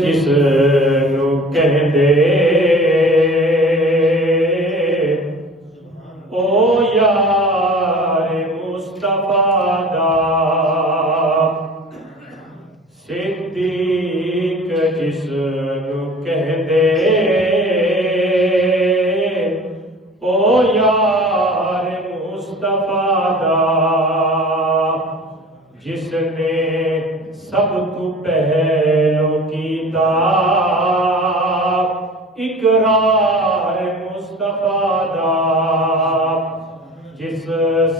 ਜਿਸ ਨੂੰ ਕਹਿੰਦੇ ਓ ਯਾਰ ਮੁਸਤਫਾ ਦਾ, ਸਿੱਦੀਕ ਜਿਸ ਨੂੰ ਕਹਿੰਦੇ ਓ ਯਾਰ ਮੁਸਤਫਾ ਦਾ, ਜਿਸ ਨੇ ਸਭ ਤੋਂ ਪਹਿਲੋਂ ਕੀਤਾ ਇਕਰਾਰ ਮੁਸਤਫਾ ਦਾ, ਜਿਸ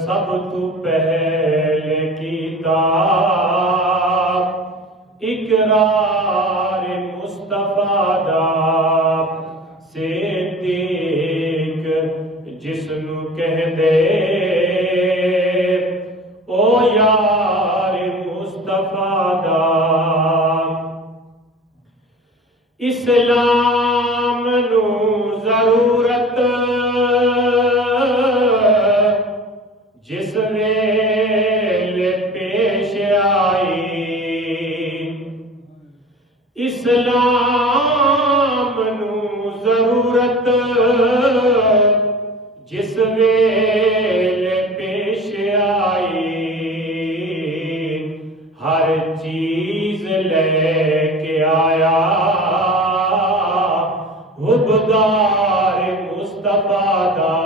ਸਭ ਤੋਂ ਪਹਿਲੇ ਕੀਤਾ ਇਕਰਾਰ ਮੁਸਤਫਾ ਦਾ, ਸਿੱਦੀਕ ਜਿਸ ਨੂੰ ਕਹਿੰਦੇ ਓ ਯਾਰ ਮੁਸਤਫਾ ਦਾ। ਇਸਲਾਮ ਨੂੰ ਜ਼ਰੂਰਤ ਜਿਸ ਵੇਲੇ ਪੇਸ਼ ਆਈ, ਇਸਲਾਮ ਨੂੰ ਜ਼ਰੂਰਤ ਜਿਸ ਵੇਲੇ ਪੇਸ਼ ਆਈ, ਹਰ ਚੀਜ਼ ਲੈ ਕੇ ਆਇਆ ਹੁਬਦਾਰ ਮੁਸਤਫਾ ਦਾ,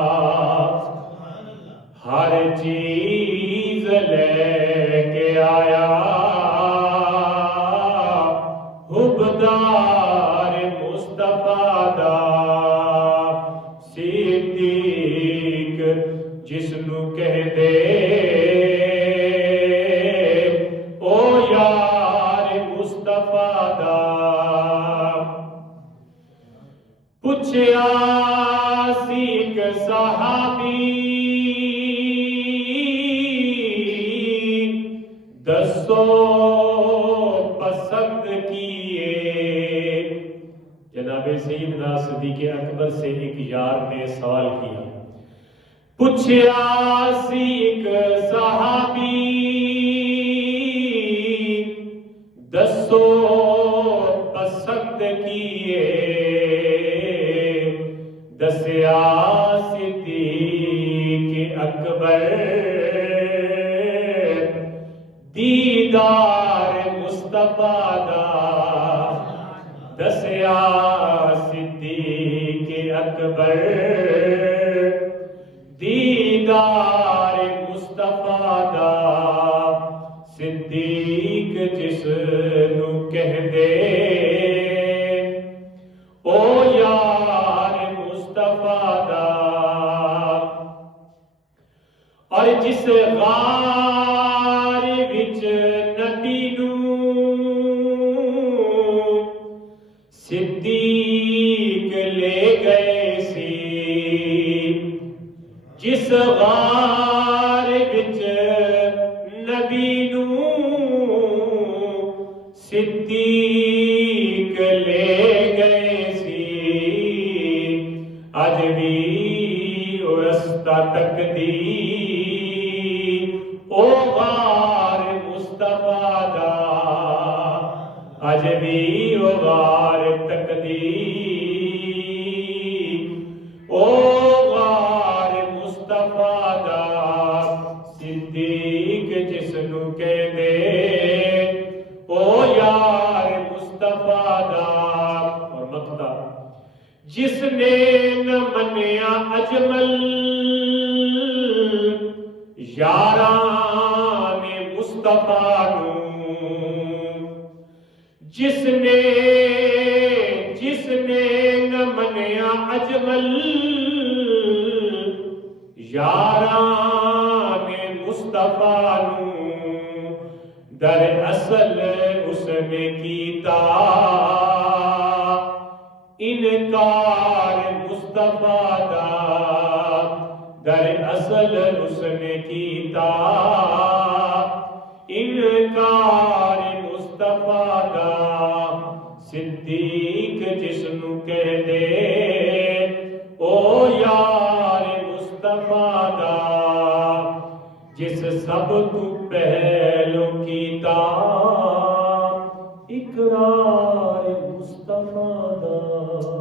ਹਰ ਚੀਜ਼ ਲੈ ਕੇ ਆਇਆ ਹੁਬਦਾਰ ਮੁਸਤਫਾ ਦਾ, ਸਿੱਦੀਕ ਜਿਸ ਨੂੰ ਕਹਿੰਦੇ ਓ ਯਾਰ ਮੁਸਤਫਾ ਦਾ। ਪੁੱਛਿਆ ਸੀ ਇੱਕ ਸਹਾਬੀ, ਦੱਸੋ पसंद किए। जनाबे सैयदना सिद्दीक़ अकबर से एक यार ने सवाल किया, पूछा सी एक सहाबी, दसो पसंद किए। दसिया सिद्दीक़ अकबर दीदार मुस्तफा दा, दसिया सिद्दीक़ अकबर दीदार मुस्तफा दा, सिद्दीक जिस नू कहदे ओ यार मुस्तफा दा, और जिस गार विच नबी नू सिद्दीक ले गए सी, जिस गार विच नबी नू सिद्दीक ले गए सी, अज भी ओ रस्ता तकदी ओ गार मुस्तफा दा, अज भी ओ गार तकदी ओ गार मुस्तफा दा, सिद्दीक जिस नू कहदे ओ यार मुस्तफा दा। और मक्ता जिसने न मनिया अजमल यारान मुस्तफा नू, जिसने न मनिया अजमल यारान मुस्तफा नू, दरअसल उसने कीता इनकार मुस्तफा दा, दरअसल उसने कीता इनकार मुस्तफा दा, सिद्दीक जिस नू कहदे ओ यार मुस्तफा दा, जिस सब तू पहलों कीता इकरार ਦੀਦਾਰ ਮੁਸਤਫਾ ਦਾ।